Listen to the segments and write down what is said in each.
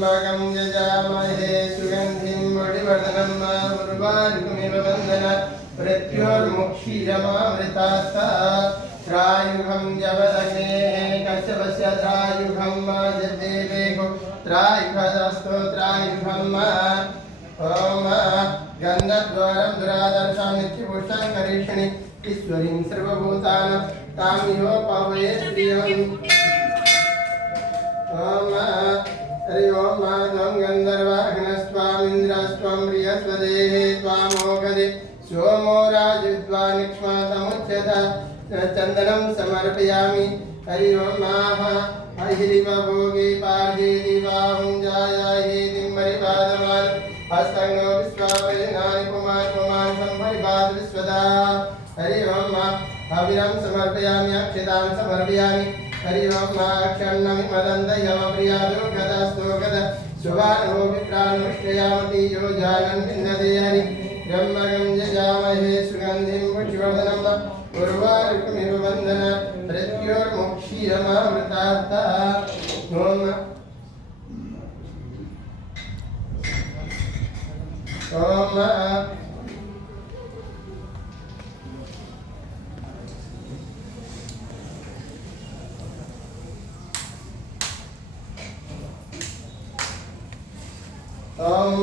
त्र्यम्बकं यजामहे सुगन्धिं पुष्टिवर्धनम् उर्वारुकमिव बन्धनात् मृत्योर्मुक्षीयमामृतात् त्रायुगं जवदग्नेः कश्यपस्य त्रायुगं जदेवेको त्रायुगदस्तो त्रायुगम् ओम गन्धद्वारं दुरादर्शां नित्यपुष्टां करिष्यणि ईश्वरीं सर्वभूतानां तामिहो पावये श्रियम् ओम हरि ओम त्वं गन्धर्वाग्नस्त्वामिन्द्रस्त्वं बृहस्पतेः त्वामोगदे सोमो राजद्वा निक्ष्मासमुच्यत चंदनं समर्पयामि हरि ओम हरिभोगे पार्थे दिवाहुं जायाये दिम्बरिपादमान् हस्तंगो विश्वापरिणानि पुमान् पुमान् संभरिपाद विश्वदा हरि ओम अभिरं समर्पयामि अक्षतां समर्पयामि हरि ओम क्षण्णमि मदन्तयवप्रियादो गदास्तो गद शुभानो विप्राणुष्टयामति यो जानन् विन्दते हरि ब्रह्मगं यजामहे सुगन्धिं पुष्टिवर्धनम् उर्वारुकमिव बन्धनात् मृत्योर्मुक्षीयमामृतात् ओम ओम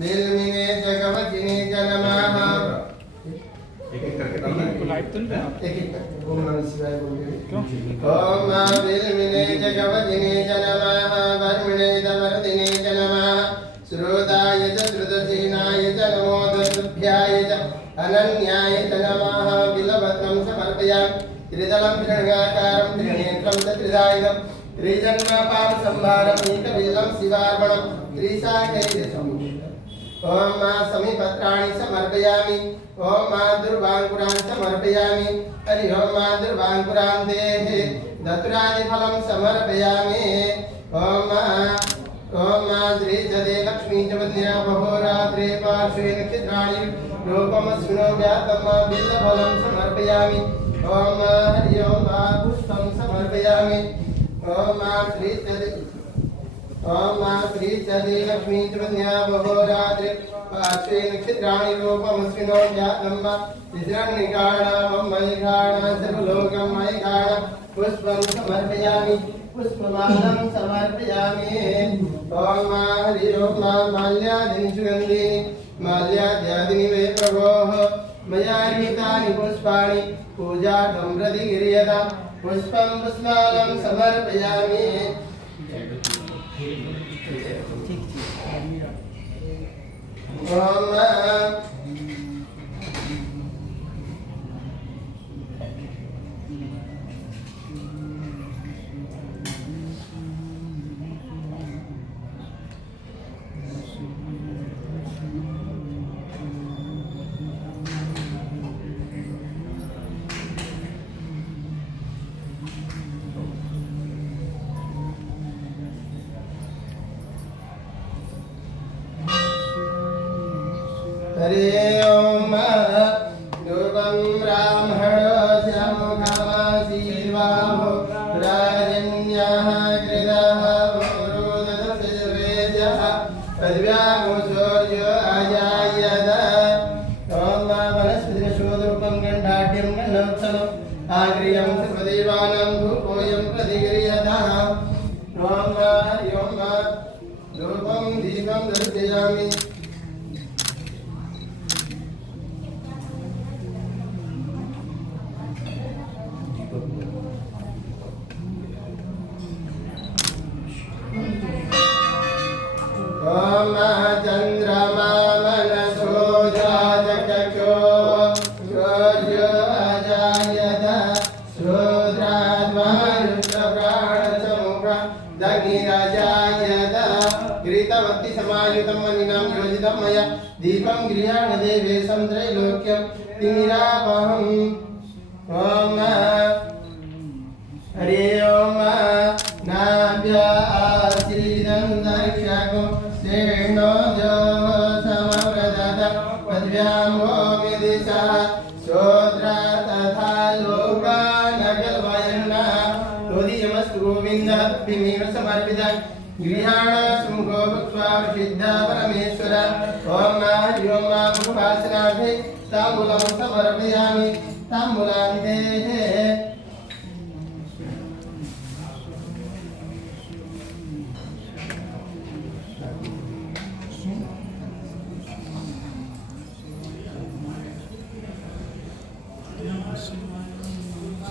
बिल्मिने जगवजिने नमः एक-एक करके लाइट तो नहीं एक-एक ओम नमः शिवाय बोलिए ओम बिल्मिने जगवजिने नमः वर्मिणे दवर्दिने नमः श्रोताय च श्रुतसेनाय च नमो दत्तभ्याय च अनन्याय च नमः बिल्वपत्रं समर्पयामि त्रिदलं त्रिणगाकारं त्रिनेत्रं च त्रिदायुधं त्रिजन्मपाप संहारं नीतबिल्लं शिवार्पणं त्रिशाखैर्यसम् ओम समीपत्राणि समर्पयामि ओम दुर्वांकुरान् समर्पयामि हरि ओम दुर्वांकुरान् देहे धतुरादिफलं समर्पयामि ओम ओम श्री जदे लक्ष्मी जवद्या बहोरात्रे पार्श्वे नक्षत्राणि रूपमस्मिनो व्यातं बिल्वफलं समर्पयामि ओम हरि ओम पुष्पं समर्पयामि ओम श्री जदे लक्ष्मी जवद्या बहोरात्रे पार्श्वे नक्षत्राणि रूपमस्मिनो व्यातं विजृण्यकाणां मयिकाणां सर्वलोकं मयिकाणां पुष्पं समर्पयामि पुष्पमालं समर्पयामि ओम हरि ओम माल्यादिनि सुगन्धिनि माल्याद्यादिनि वे प्रभोः मया रीतानि पुष्पाणि पूजार्थं प्रतिगृह्यतां पुष्पं पुष्पमालं समर्पयामि ओम हरे ओम योगं ब्राह्मणस्य मुखमासीर्वाहो राजन्यः कृतः पुरोदधसेवेजः पद्व्यामुचोर्यो अजायत ओम वनस्पतिशोधरूपं गण्डाढ्यं गण्डोत्सवम् आग्र्यं सर्वदेवानां धूपोऽयं प्रतिगृह्यतः ओम हरि ओम धूपं दीपं दर्शयामि ओम चंद्रमा मनसो जातकक्षो सूर्यो अजायत श्रोत्राद्वारुष्टप्राणसमुख दग्निरजायत घृतवत्ति समायुतं मणिनां योजितं मया दीपं गृहाण देवेशं त्रैलोक्यं तिमिरापहम् ओम हरि ओम नाभ्या आसीदन्तरिक्षको श्रेणो जो समव्रजत पद्भ्यां भूमिदिशा श्रोत्रा तथा लोकानगलवयन्ना तोदीयमस्तु गोविन्द विनिव समर्पितं गृहाण सुमुखो भक्त्वा विशिद्धा परमेश्वर ओम हरि ओम मुखवासनार्थे ताम्बूलं समर्पयामि ताम्बूलानि देहे